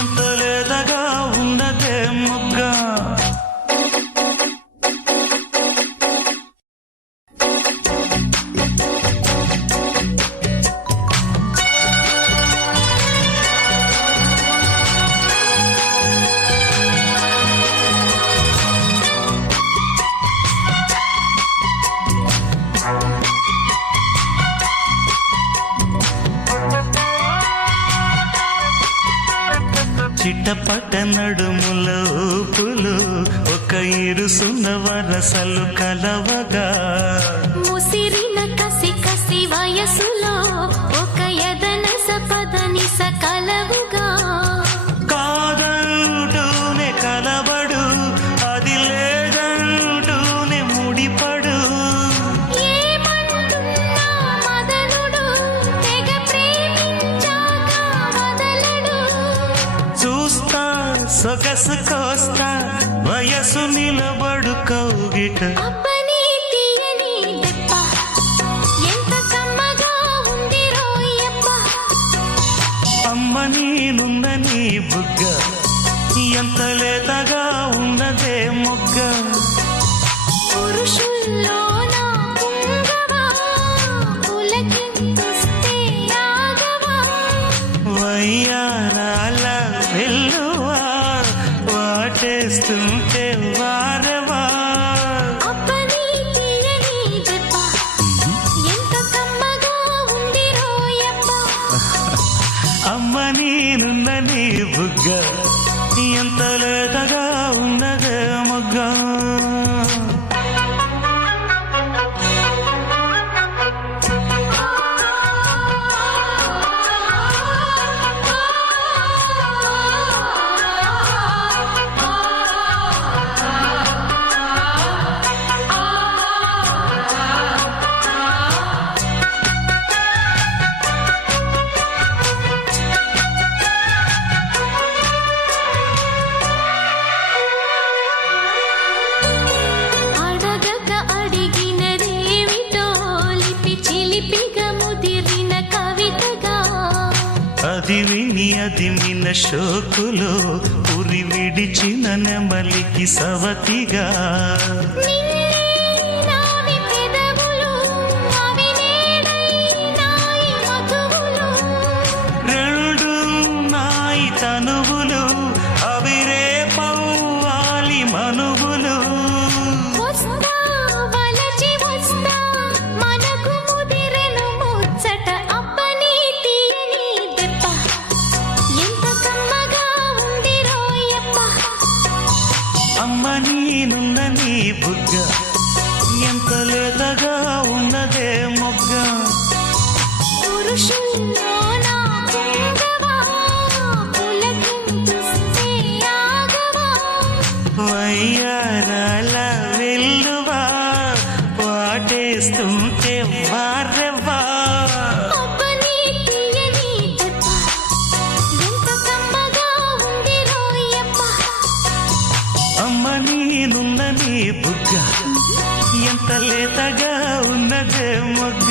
ఎంత లేదగా ఉన్నదే మొగ్గ. చిట్టపట నడుముల ఊపులు ఒక ఇరుసున్న వరసలు కలవగా, ముసిరిన కసి కసి వయసులో ఒక యదనస పదనిస కలవుగా, కాదంటూనే కలబడు అది లేదంటూనే ముడిపడు, ఏమంటున్నా మదనుడు తెగ ప్రేమించాక వదలడు, చూస్తా సొగసు కోస్తా వయసు నిలబడు కౌగిట. అబ్బని తీయని దెబ్బ ఎంత కమ్మగా ఉంది రోయప్ప, అమ్మ నేనున్న నీ బుగ్గ ఎంత లేతగా ఉన్నదే మొగ్గ. పురుషుల్లోన పుంగవా పులకింతొస్తే ఆగవా, వయ్యారాల వెల్లువా వాటేస్తుంటే వారవా, అబ్బని తీయని దెబ్బ ఎంత కమ్మగా ఉంది రోయప్ప, అమ్మ నేనున్న నీ బుగ్గ ఎంత లేతగా ఉన్నదే మొగ్గ. అడగక అడిగినదేమిటో లిపి చిలిపిగా ముదిరిన కవితగా, అది విని అది మిన షోకులో ఉరి విడిచిన నెమలికి సవతిగా, నిన్నే నావి పెదవులు అవి నేడై నాయి మధువులు, రెండు నాయి తనువులు అవి రేపవ్వాలి మనువులు, వస్తా వలచి వస్తా మనకు ముదిరెను ముచ్చట, అబ్బని తీయని దెబ్బ ఎంత కమ్మగా ఉంది రోయప్ప, అమ్మ నేనున్న నీ బుగ్గ ఎంత లేతగా ఉన్నదే మొగ్గ. పురుషుల్లోన పుంగవా పులకింతొస్తే ఆగవా, వయ్యారాల వెల్లువా వాటేస్తుంటే వారవా, అబ్బని తీయని దెబ్బ ఎంత కమ్మగా ఉంది రోయప్ప, అమ్మ నేనున్న నీ బుగ్గ ఎంత లేతగా ఉన్నదే మొగ్గ.